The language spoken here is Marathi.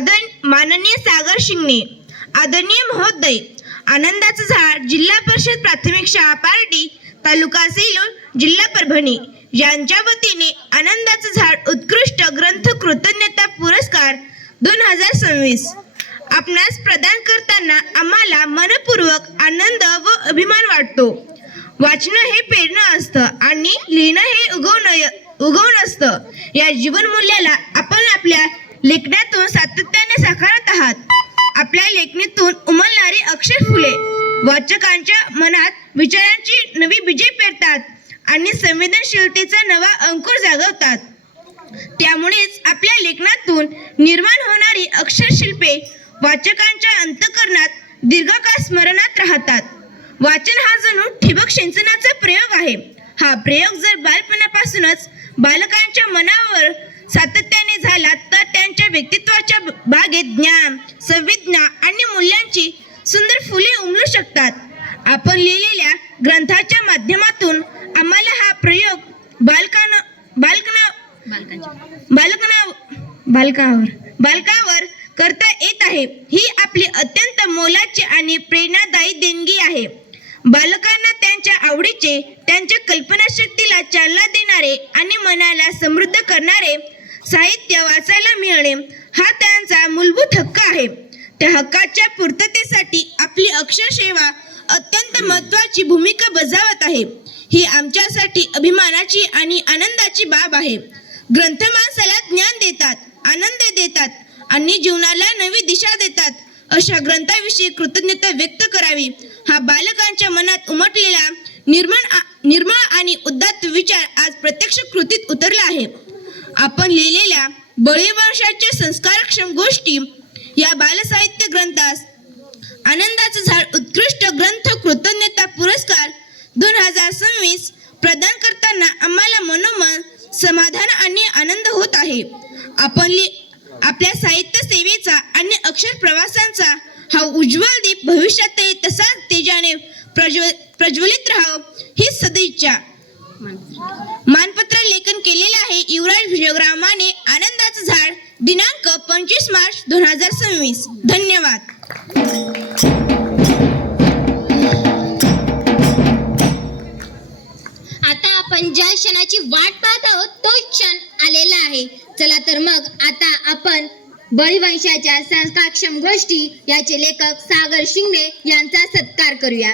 माननीय सागर शिंगणे, आदरणीय महोदय, आनंदाचं झाड जिल्हा परिषद प्राथमिक शाळा पारडी, तालुका सेलू, जिल्हा परभणी यांच्या वतीने आनंदाचं झाड उत्कृष्ट ग्रंथ कृतज्ञता पुरस्कार 2026 आपणास प्रदान करताना आम्हाला मनपूर्वक आनंद व अभिमान वाटतो. वाचणं हे प्रेरणा असतं आणि लिहिणं हे उगवण असतं. या जीवनमूल्याला आपण आपल्या लेखनातून सातत्याने साकारत आहात. आपल्या लेखणीतून उमलणारी अक्षर फुले वाचकांच्या मनात विचारांची नवी बीजे पेरतात आणि संवेदनशीलतेचा नवा अंकुर जागवतात. त्यामुळेच आपल्या लेखनातून निर्माण होणारी अक्षरशिल्पे वाचकांच्या अंतःकरणात दीर्घकाळ स्मरणात राहतात. वाचन हा जणू ठिबक सिंचनाचा प्रयोग आहे. हा प्रयोग जर बालपणापासूनच बालकांच्या मनावर सातत्याने झाला तर त्यांच्या व्यक्तित्वाच्या बागेत ज्ञान, संवेदना आणि मूल्यांची सुंदर फुले उमलू शकतात. आपण लिहिलेल्या ग्रंथाच्या माध्यमातून आम्हाला हा प्रयोग बालकावर करता येत आहे. ही आपली अत्यंत मोलाची आणि प्रेरणादायी देणगी आहे. बालकांना त्यांच्या आवडीचे, त्यांच्या कल्पनाशक्तीला चालना देणारे आणि मनाला समृद्ध करणारे साहित्य वाचायला मिळणे हा त्यांचा मूलभूत हक्क आहे. त्या हक्काच्या पूर्ततेसाठी आपली अक्षरसेवा अत्यंत महत्त्वाची भूमिका बजावत आहे. ही आमच्यासाठी अभिमानाची आणि आनंदाची बाब आहे. ग्रंथ माणसाला ज्ञान देतात, आनंद देतात आणि जीवनाला नवी दिशा देतात. अशा ग्रंथाविषयी कृतज्ञता व्यक्त करावी हा बालकांच्या मनात उमटलेला निर्मळ आणि उदात्त विचार आज प्रत्यक्ष कृतीत उतरला आहे. आपण लिहिलेल्या बळीवंशाच्या संस्कारक्षम गोष्टी या बालसाहित्य ग्रंथास आनंदाचं झाड उत्कृष्ट ग्रंथ कृतज्ञता पुरस्कार 2026 प्रदान करताना आम्हाला मनोमन समाधान आणि आनंद होत आहे. आपण आपल्या साहित्य सेवेचा आणि अक्षर प्रवासांचा हा उज्ज्वल दीप भविष्यातही तसाच तेजाने प्रज्वलित राहावं ही सदिच्छा. मानपत्र लेखन केलेले आहे युवराज भिजोगराव माने. आनंदाचं झाड दिनांक 25 मार्च 2026. धन्यवाद. आता आपण ज्या क्षणाची वाट पाहत आहोत तो क्षण आलेला आहे. चला तर मग आता आपण बळीवंशाच्या संस्कारक्षम गोष्टी याचे लेखक सागर शिंगणे यांचा सत्कार करूया.